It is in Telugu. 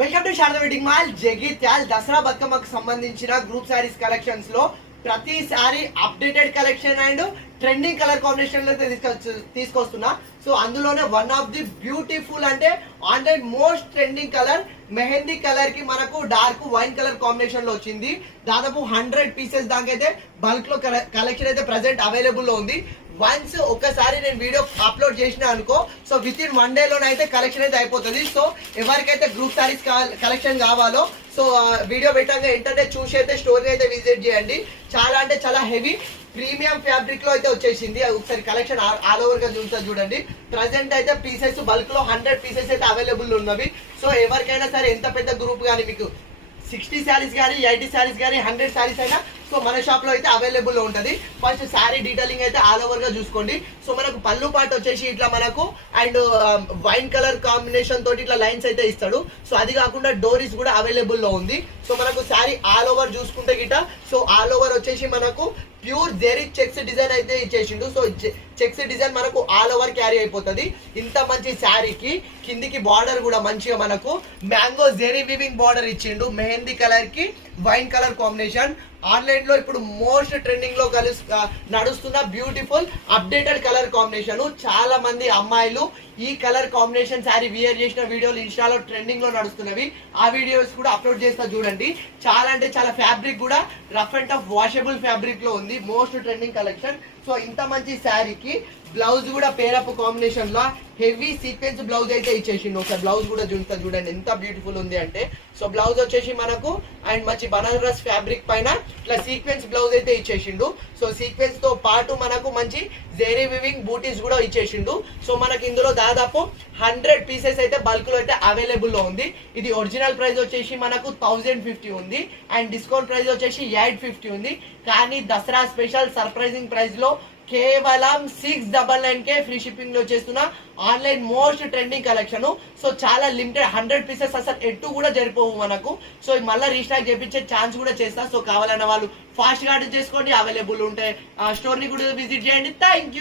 Welcome to Sharada wedding mall Jagtial. Dasara బతుకమ్మకు సంబంధించిన గ్రూప్ శారీస్ కలెక్షన్స్ లో ప్రతి sari updated collection and trending colour combination లో తీసుకొస్తున్నా. సో అందులోనే వన్ ఆఫ్ ది బ్యూటిఫుల్ అంటే online most trending colour mehndi colour కి మనకు డార్క్ వైన్ కలర్ కాంబినేషన్ లో వచ్చింది. దాదాపు 100 పీసెస్ దాకైతే బల్క్ లో కలెక్షన్ అయితే ప్రెసెంట్ అవైలబుల్ లో ఉంది. వన్స్ ఒకసారి నేను వీడియో అప్లోడ్ చేసిన అనుకో, సో విత్ ఇన్ 1 డే లోనైతే కలెక్షన్ అయితే అయిపోతుంది. సో ఎవరికైతే గ్రూప్ సారీస్ కలెక్షన్ కావాలో సో వీడియో పెట్టంగా ఏంటంటే చూసి అయితే స్టోర్ అయితే విజిట్ చేయండి. చాలా అంటే చాలా హెవీ ప్రీమియం ఫ్యాబ్రిక్ లో అయితే వచ్చేసింది. ఒకసారి కలెక్షన్ ఆల్ ఓవర్ గా చూడండి. ప్రెసెంట్ అయితే పీసెస్ బల్క్ లో 100 పీసెస్ అయితే అవైలబుల్ ఉన్నవి. సో ఎవరికైనా సరే ఎంత పెద్ద గ్రూప్ కానీ మీకు 60 శారీస్ కానీ 80 శారీస్ కానీ 100 శారీస్ అయినా సో మన షాప్ లో అయితే అవైలబుల్ లో ఉంటుంది. ఫస్ట్ శారీ డీటెయిలింగ్ అయితే ఆల్ ఓవర్ గా చూసుకోండి. సో మనకు పళ్ళు పాటు వచ్చేసి ఇట్లా మనకు అండ్ వైన్ కలర్ కాంబినేషన్ తోటి ఇట్లా లైన్స్ అయితే ఇస్తాడు. సో అది కాకుండా డోరీస్ కూడా అవైలబుల్ లో ఉంది. సో మనకు శారీ ఆల్ ఓవర్ చూసుకుంటే గిట సో ఆల్ ఓవర్ వచ్చేసి మనకు ప్యూర్ జెరీ చెక్స్ డిజైన్ అయితే ఇచ్చేసిండు. సో చెక్స్ డిజైన్ మనకు ఆల్ ఓవర్ క్యారీ అయిపోతుంది. ఇంత మంచి శారీకి కిందికి బార్డర్ కూడా మంచిగా మనకు మ్యాంగో జెరీ వీవింగ్ బార్డర్ ఇచ్చిండు. మెహందీ కలర్ కి వైన్ కలర్ కాంబినేషన్ ఆన్లైన్ లో ఇప్పుడు మోస్ట్ ట్రెండింగ్ లో నడుస్తున్న బ్యూటిఫుల్ అప్డేటెడ్ కలర్ కాంబినేషన్. చాలా మంది అమ్మాయిలు ఈ కలర్ కాంబినేషన్ శారీ వియర్ చేసిన వీడియోలు ఇన్స్టాలో ట్రెండింగ్ లో నడుస్తున్నవి. ఆ వీడియోస్ కూడా అప్లోడ్ చేస్తా చూడండి. చాలా అంటే చాలా ఫ్యాబ్రిక్ కూడా rough and tough washable fabric లో ఉంది. Most trending collection. సో ఇంత మంచి శారీకి బ్లౌజ్ కూడా పేరప్ కాంబినేషన్ లో హెవీ సీక్వెన్స్ బ్లౌజ్ అయితే ఇచ్చేసిండు. ఒకసారి బ్లౌజ్ కూడా చూడండి ఎంత బ్యూటిఫుల్ ఉంది అంటే. సో బ్లౌజ్ వచ్చేసి మనకు అండ్ మంచి బనారస్ ఫ్యాబ్రిక్ పైన ఇట్లా సీక్వెన్స్ బ్లౌజ్ అయితే ఇచ్చేసిండు. సో సీక్వెన్స్ తో పాటు మనకు మంచి జెరీ వివింగ్ బూటీస్ కూడా ఇచ్చేసిండు. సో మనకి ఇందులో దాదాపు 100 పీసెస్ అయితే బల్క్ లో అయితే అవైలబుల్ లో ఉంది. ఇది ఒరిజినల్ ప్రైస్ వచ్చేసి మనకు 1050 ఉంది అండ్ డిస్కౌంట్ ప్రైస్ వచ్చేసి 850 ఉంది. కానీ దసరా స్పెషల్ సర్ప్రైజింగ్ ప్రైస్ లో కేవలం 699 ఫ్రీ షిప్పింగ్ లో చేస్తున్న online most trending collection. So చాలా లిమిటెడ్ 100 పీసెస్ అసలు ఎట్టు కూడా జరిపోవు మనకు. సో మళ్ళీ రీస్టాక్ చేపించే ఛాన్స్ కూడా చేస్తా. సో కావాలన్న వాళ్ళు ఫాస్ట్ గా ఆర్డర్ చేసుకోండి. అవైలబుల్ ఉంటే స్టోర్ ని కూడా విజిట్ చేయండి. Thank you.